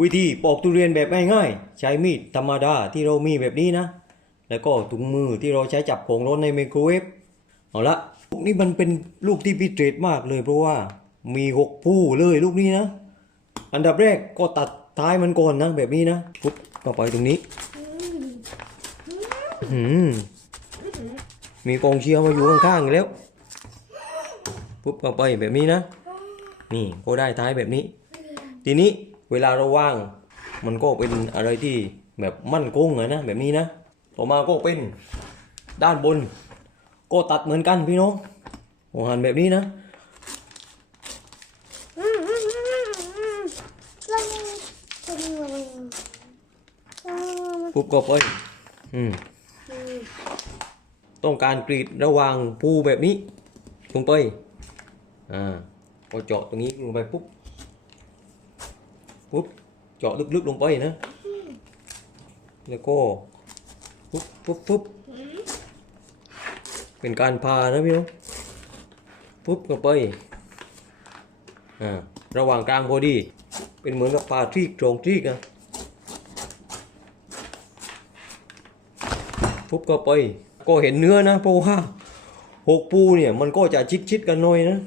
วิธีปอกทุเรียนแบบง่ายๆ ใช้มีดธรรมดาที่เรามีแบบนี้นะ แล้วก็ถุงมือที่เราใช้จับของร้อนในไมโครเวฟเอาละลูกนี้มันเป็นลูกที่พิเศษมากเลยเพราะว่ามีหกผู้เลยลูกนี้นะ อันดับแรกก็ตัดท้ายมันก่อนนะแบบนี้นะปุ๊บก็ไปตรงนี้หือมีกองเชียร์มาอยู่ข้างๆอีกแล้วปุ๊บก็ไปแบบนี้นะ นี่ก็ได้ท้ายแบบนี้ ทีนี้ เวลาเราว่าง มันก็เป็นอะไรที่แบบมั่นคงอะนะแบบนี้นะต่อมาก็เป็นด้านบน ก็ตัดเหมือนกันพี่น้องหัวหันแบบนี้นะปุ๊บก็ไปอืมต้องการกรีดระหว่างภูแบบนี้ลงไปอ่าก็เจาะตรงนี้ลงไปปุ๊บ ปุ๊บเจาะลึกๆลงไปนะ แล้วก็ปุ๊บปุ๊บปุ๊บเป็นการพานะพี่น้องปุ๊บก็ไปอ่าระหว่างกลางพอดี เป็นเหมือนกับปลาทรีกตรงทรีกนะทุบเข้าไป ก็เห็นเนื้อนะเพราะว่าหกปูเนี่ยมันก็จะชิดชิดๆกันหน่อยนะ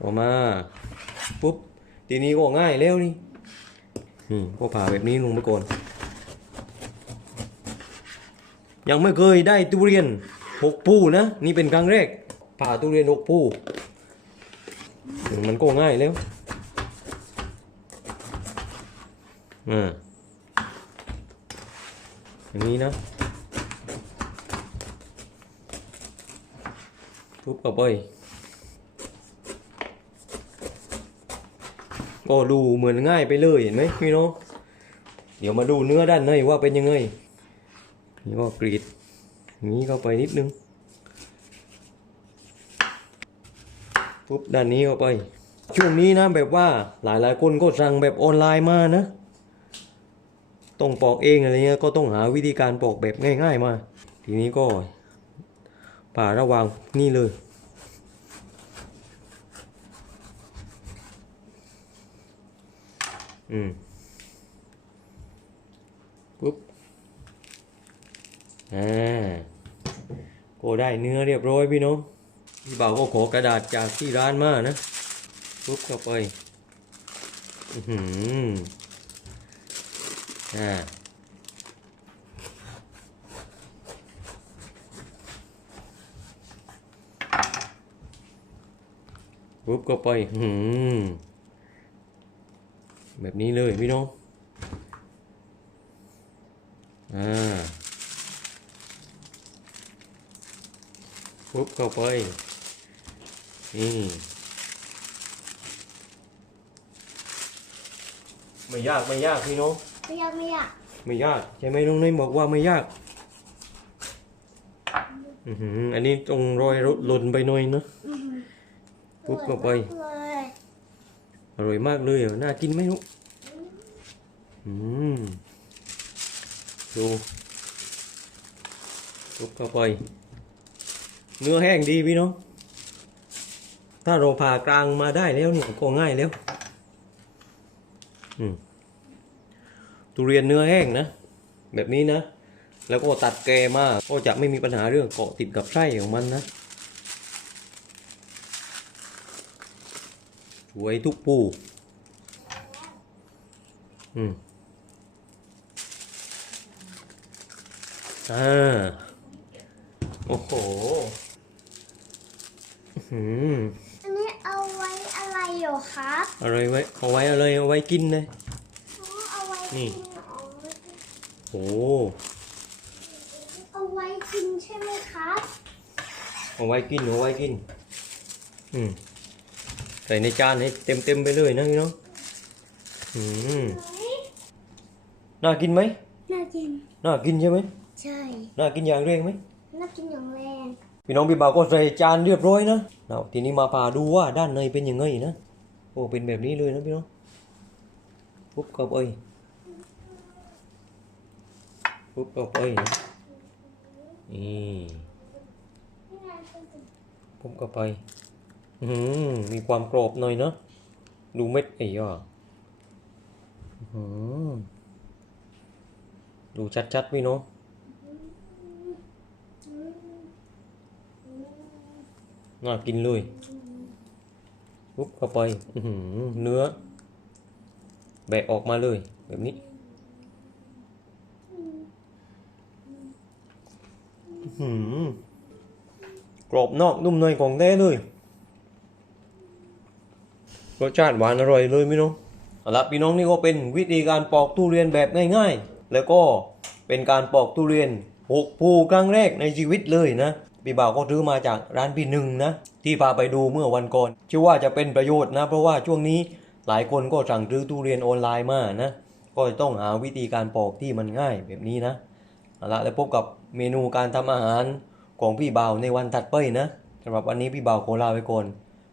ออกมาปุ๊บ ทีนี้ก็ง่ายแล้วนี่นี่ก็ผ่าแบบนี้ลงไปก่อน ยังไม่เคยได้ทุเรียนหกปูนะ นี่เป็นครั้งแรก ผ่าทุเรียนหกปูมันก็ง่ายแล้วอ่าอย่างนี้นะทุบเข้าไป ก็ดูเหมือนง่ายไปเลยเห็นไหมพี่น้องเดี๋ยวมาดูเนื้อด้านในว่าเป็นยังไงนี่ก็กรีดนี้เข้าไปนิดนึงปุ๊บด้านนี้เข้าไป ช่วงนี้นะแบบว่าหลายหลายๆคนก็สั่งแบบออนไลน์มานะ ต้องปอกเองอะไรเงี้ยก็ต้องหาวิธีการปอกแบบง่าย ๆมา ทีนี้ก็ผ่าระหว่างนี่เลย อืมปุ๊บอ่าก็ได้เนื้อเรียบร้อยพี่น้องพี่บ่าวก็ขอกระดาษจากที่ร้านมานะปุ๊บเข้าไปอือหืออ่าปุ๊บก็ไปหืม แบบนี้เลยพี่น้องอ่าปุ๊บเข้าไป นี่ไม่ยากไม่ยากพี่น้องไม่อยากไม่อยากไม่ยากใช่ไหมน้องน้อยบอกว่าไม่ยากอือหืออันนี้ตรงรอยรถหล่นไปหน่อยเนอะปุ๊บเข้าไปเลย อร่อยมากเลยอะน่ากินไหมลูกอืมดูลุกเข้าไป เนื้อแห้งดีพี่น้อง ถ้าเราผ่ากลางมาได้แล้วเนี่ยก็ง่ายแล้ว อืมทุเรียนเนื้อแห้งนะ แบบนี้นะ แล้วก็ตัดแกมา ก็จะไม่มีปัญหาเรื่องเกาะติดกับไส้ของมันนะ สวยทุกปูอืมอ่าโอ้โหอื้อหืมอันนี้เอาไว้อะไรอยู่ครับอะไรไว้เอาไว้อะไรเอาไว้กินเลยอ๋อเอาไว้นี่กินอ๋อโอ้เอาไว้กินใช่ไหมครับ เอาไว้กินเอาไว้กิน อืม ใส่ในจานให้เต็มเต็มๆไปเลยนะพี่น้องอืมน่ากินไหมน่ากิน น่ากินใช่ไหมใช่ น่ากินอย่างแรงไหมน่ากินอย่างแรงพี่น้องพี่บ่าวก็ใส่จานเรียบร้อยนะเอาทีนี้มาพาดูว่าด้านในเป็นยังไงนะโอ้เป็นแบบนี้เลยนะพี่น้องปุ๊บเข้าไปปุ๊บเข้าไปนะนี่ปุ๊บเข้าไปอื มมีความกรอบหน่อยเนาะดูเม็ดไอ้ย่อหือดูชัดๆพี่น้องน่ากินเลยปุ๊บเข้าไปอื้อหือเนื้อ แบะออกมาเลยแบบนี้อื้อหือกรอบนอกนุ่มในของแท้เลย รสชาติหวานอร่อยเลยพี่น้องเอาละพี่น้องนี่ก็เป็นวิธีการปอกทุเรียนแบบง่ายๆ แล้วก็เป็นการปอกทุเรียนหกภูครั้งแรกในชีวิตเลยนะพี่บ่าวก็ซื้อมาจากร้านพี่หนึ่งนะที่พาไปดูเมื่อวันก่อนเชื่อว่าจะเป็นประโยชน์นะ เพราะว่าช่วงนี้หลายคนก็สั่งซื้อทุเรียนออนไลน์มานะ ก็ต้องหาวิธีการปอกที่มันง่ายแบบนี้นะเอาละแล้วพบกับเมนูการทำอาหารของพี่บ่าวในวันถัดไปนะสำหรับวันนี้พี่บ่าวขอลาไปก่อน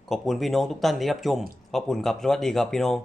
ขอบคุณพี่น้องทุกท่านที่รับชม ขอบคุณครับสวัสดีครับพี่น้อง